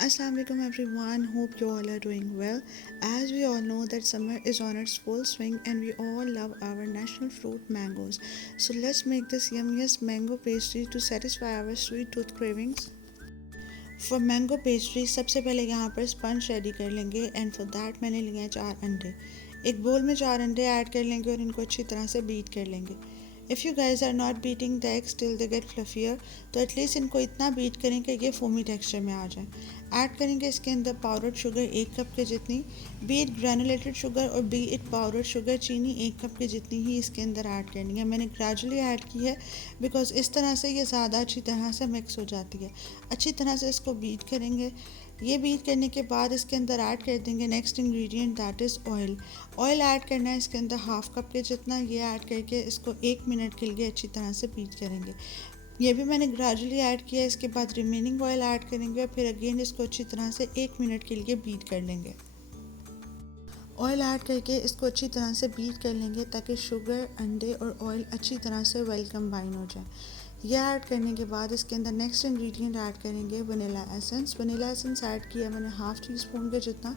Assalamu alaikum everyone. Hope you all are doing well. As we all know that summer is on its full swing and we all love our national fruit mangoes. So let's make this yummiest mango pastry to satisfy our sweet tooth cravings. For mango pastry सबसे पहले यहाँ पर sponge ready कर लेंगे and for that मैंने लिए हैं 4 अंडे। एक बोल में 4 अंडे ऐड कर लेंगे और इनको अच्छी तरह से बीट कर लेंगे। If you guys are not beating the eggs till they get fluffier तो एटलीस्ट इनको इतना बीट करें कि ये फोमी टेक्सचर में आ जाए। ऐड करेंगे इसके अंदर पाउडर्ड शुगर 1 कप के जितनी, बी इट ग्रैनुलेटेड शुगर और बी इट पाउडर्ड शुगर, चीनी 1 कप के जितनी ही इसके अंदर ऐड करनी है। मैंने ग्रेजुअली ऐड की है बिकॉज इस तरह से ये ज़्यादा अच्छी तरह से मिक्स हो जाती है। अच्छी तरह से इसको बीट करेंगे। ये बीट करने के बाद इसके अंदर ऐड कर देंगे next ingredient that is oil. Oil add करना है इसके अंदर 1/2 कप के जितना। ये ऐड करके इसको 1 मिनट के लिए अच्छी तरह से बीट करेंगे। ये भी मैंने ग्रेजुअली ऐड किया। इसके बाद रिमेनिंग ऑयल ऐड करेंगे और फिर अगेन इसको अच्छी तरह से 1 मिनट के लिए बीट कर लेंगे। ऑयल ऐड करके इसको अच्छी तरह से बीट कर लेंगे ताकि शुगर, अंडे और ऑयल अच्छी तरह से वेल कंबाइन हो जाए। ये ऐड करने के बाद इसके अंदर नेक्स्ट इंग्रेडिएंट ऐड करेंगे vanilla essence. Vanilla essence add किया मैंने 1/2 टीस्पून के जितना।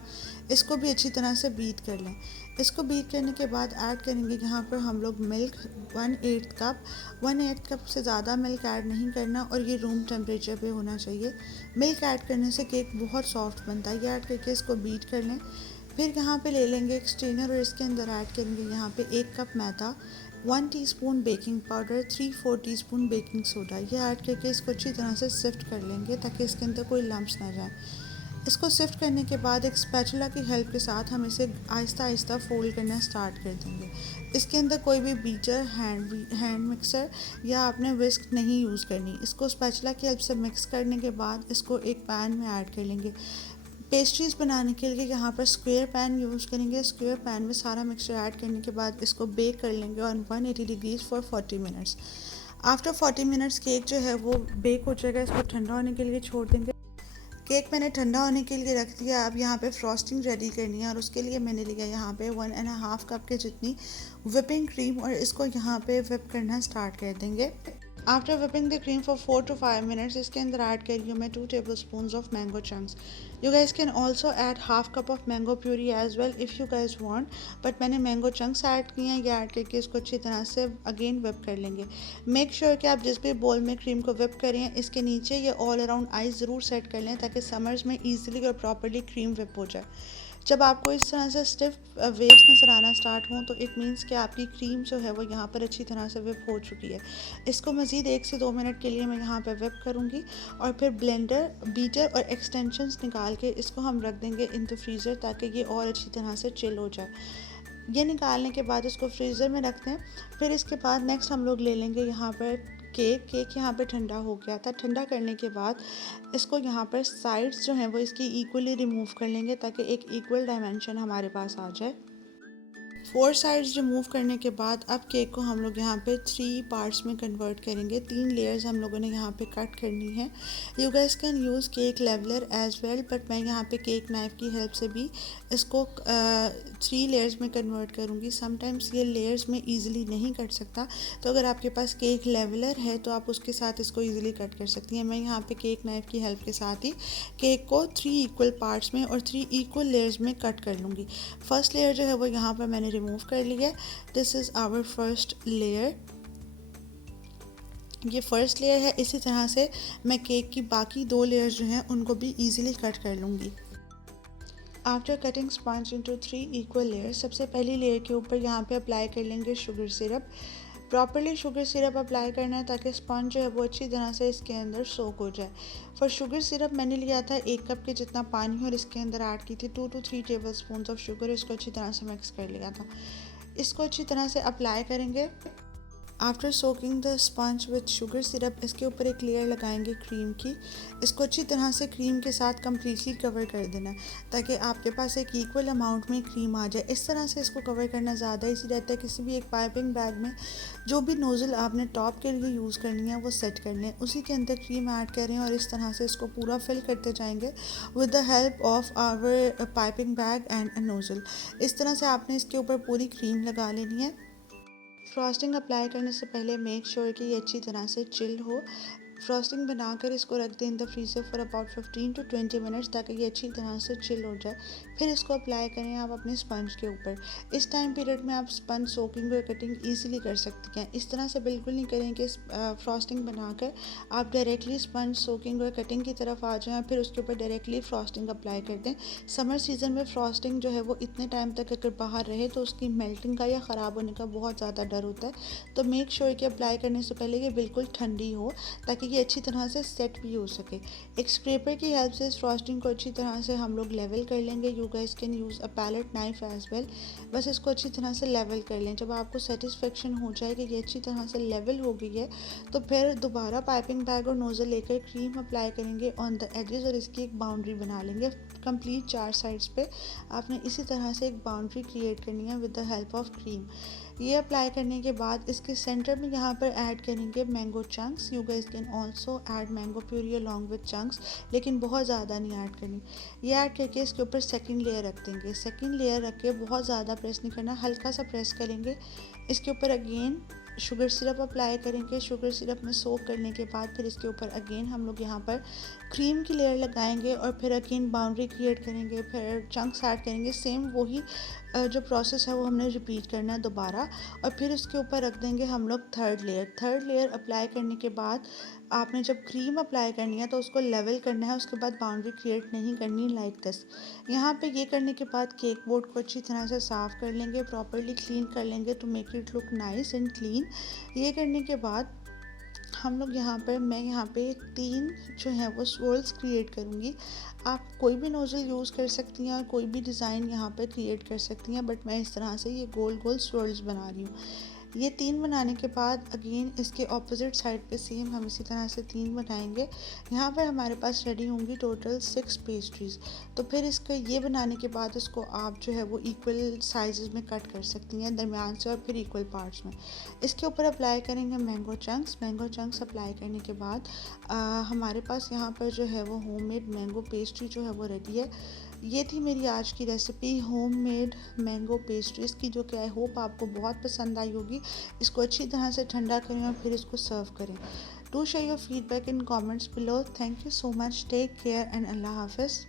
इसको भी अच्छी तरह से बीट कर लें। इसको बीट करने के बाद ऐड करेंगे यहाँ पर हम लोग मिल्क 1/8 कप। 1/8 कप से ज़्यादा मिल्क ऐड नहीं करना और ये रूम टेम्परेचर पे होना चाहिए। मिल्क ऐड करने से केक बहुत सॉफ्ट बनता है। ये ऐड करके इसको बीट कर लें। फिर यहाँ पे ले लेंगे एक स्ट्रेनर और इसके अंदर ऐड करेंगे यहाँ पे 1 कप मैदा, 1 teaspoon baking powder, 3/4 teaspoon baking soda. ये ऐड करके इसको अच्छी तरह से सिफ्ट कर लेंगे ताकि इसके अंदर कोई लम्प्स ना जाए। इसको सिफ्ट करने के बाद एक स्पैचुला की हेल्प के साथ हम इसे आहिस्ता आहिस्ता फोल्ड करना स्टार्ट कर देंगे। इसके अंदर कोई भी बीटर, हैंड मिक्सर या आपने विस्क नहीं यूज़ करनी। इसको स्पैचुला की हेल्प से मिक्स करने के बाद इसको एक पैन में ऐड कर लेंगे। पेस्ट्रीज़ बनाने के लिए यहाँ पर स्क्वायर पैन यूज़ करेंगे। स्क्वायर पैन में सारा मिक्सचर ऐड करने के बाद इसको बेक कर लेंगे on 180 degrees for 40 minutes. After 40 minutes cake जो है वो बेक हो जाएगा। इसको ठंडा होने के लिए छोड़ देंगे। केक मैंने ठंडा होने के लिए रख दिया। अब यहाँ पे फ्रॉस्टिंग रेडी करनी है और उसके लिए मैंने लिया यहाँ पे 1.5 कप के जितनी व्हिपिंग क्रीम और इसको यहाँ पे व्हिप करना स्टार्ट कर देंगे। After whipping the cream for 4 to 5 minutes इसके अंदर ऐड कर रही हूँ मैं 2 tablespoons of mango chunks. You guys can also add 1/2 cup of mango puree as well if you guys want, but मैंने mango chunks ऐड किए हैं। ये ऐड करके इसको अच्छी तरह से अगेन whip कर लेंगे। मेक श्योर कि आप जिस भी बोल में क्रीम को whip करें इसके नीचे ये ऑल अराउंड आइस ज़रूर सेट कर लें ताकि समर्स में ईजिली और प्रॉपरली क्रीम whip हो जाए। जब आपको इस तरह से स्टिफ वेव्स नज़र आना स्टार्ट हों तो इट मीन्स कि आपकी क्रीम जो है वो यहाँ पर अच्छी तरह से विप हो चुकी है। इसको मज़ीद 1 से 2 मिनट के लिए मैं यहाँ पर विप करूँगी और फिर ब्लेंडर, बीटर और एक्सटेंशंस निकाल के इसको हम रख देंगे इन द फ्रीज़र ताकि ये और अच्छी तरह से चिल हो जाए। ये निकालने के बाद इसको फ्रीज़र में रख दें। फिर इसके बाद नेक्स्ट हम लोग ले लेंगे यहाँ पर केक यहाँ पे ठंडा हो गया था। ठंडा करने के बाद इसको यहाँ पर साइड्स जो हैं वो इसकी इक्वली रिमूव कर लेंगे ताकि एक इक्वल डायमेंशन हमारे पास आ जाए। 4 साइड्स रिमूव करने के बाद अब केक को हम लोग यहाँ पे 3 पार्ट्स में कन्वर्ट करेंगे। 3 लेयर्स हम लोगों ने यहाँ पे कट करनी है। You guys can use cake leveler as well, but मैं यहाँ पे केक नाइफ़ की हेल्प से भी इसको 3 लेयर्स में कन्वर्ट करूँगी। समटाइम्स ये लेयर्स में ईजिली नहीं कट सकता, तो अगर आपके पास केक लेवलर है तो आप उसके साथ इसको ईजिली कट कर सकती हैं। मैं यहाँ पे केक नाइफ़ की हेल्प के साथ ही केक को 3 इक्वल पार्ट्स में और 3 इक्वल लेयर्स में कट कर लूँगी। फर्स्ट लेयर जो है वो यहाँ पर मैंने रिमूव कर लिया। This is our first layer. ये फर्स्ट लेयर है। इसी तरह से मैं केक की बाकी 2 लेयर्स जो हैं उनको भी इजीली कट कर लूँगी। After cutting sponge into 3 equal layers सबसे पहली लेयर के ऊपर यहाँ पे अप्लाई कर लेंगे sugar syrup. Properly sugar syrup apply करना है ताकि स्पंज जो है वो अच्छी तरह से इसके अंदर सोक हो जाए। फॉर शुगर सिरप मैंने लिया था 1 कप के जितना पानी और इसके अंदर ऐड की थी 2 to 3 table spoon of sugar. इसको अच्छी तरह से मिक्स कर लिया था। इसको अच्छी तरह से अप्लाई करेंगे। After soaking the sponge with sugar syrup इसके ऊपर एक लेयर लगाएंगे क्रीम की। इसको अच्छी तरह से क्रीम के साथ कम्प्लीटली कवर कर देना है ताकि आपके पास एक इक्वल अमाउंट में क्रीम आ जाए। इस तरह से इसको कवर करना ज़्यादा इजी रहता है। किसी भी एक पाइपिंग बैग में जो भी नोज़ल आपने टॉप के लिए यूज़ करनी है वो सेट कर लें, उसी के अंदर क्रीम ऐड करें और इस तरह से इसको पूरा फिल करते जाएंगे with the help of our piping bag and a nozzle. इस तरह से आपने इसके ऊपर पूरी क्रीम लगा लेनी है। फ्रॉस्टिंग अप्लाई करने से पहले मेक श्योर कि ये अच्छी तरह से चिल्ड हो। फ्रॉस्टिंग बनाकर इसको रख दें in the freezer for about 15 to 20 minutes ताकि ये अच्छी तरह से चिल हो जाए। फिर इसको अप्लाई करें आप अपने स्पंज के ऊपर। इस टाइम पीरियड में आप स्पंज सोकिंग और कटिंग ईजिली कर सकती हैं। इस तरह से बिल्कुल नहीं करें कि फ्रॉस्टिंग बनाकर आप डायरेक्टली स्पंज सोकिंग और कटिंग की तरफ आ जाएँ, फिर उसके ऊपर डायरेक्टली फ्रॉस्टिंग अप्लाई कर दें। समर सीज़न में फ्रॉस्टिंग जो है वो इतने टाइम तक अगर बाहर रहे तो उसकी मेल्टिंग का या ख़राब होने का बहुत ज़्यादा डर होता है। तो मेक श्योर कि अप्लाई करने से पहले ये बिल्कुल ठंडी हो ताकि ये अच्छी तरह से सेट भी हो सके। एक स्क्रैपर की हेल्प से इस फ्रॉस्टिंग को अच्छी तरह से हम लोग लेवल कर लेंगे। You guys can use a palette knife as well. बस इसको अच्छी तरह से लेवल कर लें। जब आपको सेटिस्फेक्शन हो जाए कि ये अच्छी तरह से लेवल हो गई है तो फिर दोबारा पाइपिंग बैग और नोज़ल लेकर क्रीम अप्लाई करेंगे ऑन द एजेस और इसकी एक बाउंड्री बना लेंगे। कंप्लीट 4 साइड्स पे आपने इसी तरह से एक बाउंड्री क्रिएट करनी है with the help of cream. ये अप्लाई करने के बाद इसके सेंटर में यहाँ पर ऐड करेंगे mango chunks. You guys can also add mango puree along with chunks, लेकिन बहुत ज़्यादा नहीं ऐड करनी। ये ऐड करके इसके ऊपर सेकंड लेयर रख देंगे। सेकंड लेयर रख के बहुत ज़्यादा प्रेस नहीं करना, हल्का सा प्रेस करेंगे। इसके ऊपर अगेन शुगर सिरप अप्लाई करेंगे। शुगर सिरप में सोक करने के बाद फिर इसके ऊपर अगेन हम लोग यहाँ पर क्रीम की लेयर लगाएंगे और फिर अगेन बाउंड्री क्रिएट करेंगे, फिर चंक्स ऐड करेंगे। सेम वही जो प्रोसेस है वो हमने रिपीट करना है दोबारा। और फिर उसके ऊपर रख देंगे हम लोग third layer. Third layer apply करने के बाद आपने जब क्रीम अप्लाई करनी है तो उसको लेवल करना है, उसके बाद बाउंड्री क्रिएट नहीं करनी लाइक दिस। यहाँ पे ये करने के बाद केक बोर्ड को अच्छी तरह से साफ़ कर लेंगे, प्रॉपरली क्लीन कर लेंगे to make it look nice and clean. ये करने के बाद हम लोग मैं यहाँ पे 3 जो है वो swirls क्रिएट करूँगी। आप कोई भी नोज़ल यूज़ कर सकती हैं और कोई भी डिज़ाइन यहाँ पे क्रिएट कर सकती हैं, बट मैं इस तरह से ये गोल गोल swirls बना रही हूँ। ये 3 बनाने के बाद अगेन इसके ऑपोजिट साइड पे सेम हम इसी तरह से 3 बनाएंगे। यहाँ पर हमारे पास रेडी होंगी टोटल 6 पेस्ट्रीज़। तो फिर इसका ये बनाने के बाद इसको आप जो है वो इक्वल साइज़ में कट कर सकती हैं दरमियान से और फिर इक्वल पार्ट्स में। इसके ऊपर अप्लाई करेंगे mango chunks. Mango chunks apply करने के बाद हमारे पास यहाँ पर जो है वो होममेड मैंगो पेस्ट्री जो है वो रेडी है। ये थी मेरी आज की रेसिपी होममेड मैंगो पेस्ट्रीज़ की, जो कि आई होप आपको बहुत पसंद आई होगी। इसको अच्छी तरह से ठंडा करें और फिर इसको सर्व करें। Do share your feedback in comments below. Thank you so much. Take care and अल्लाह हाफिज़।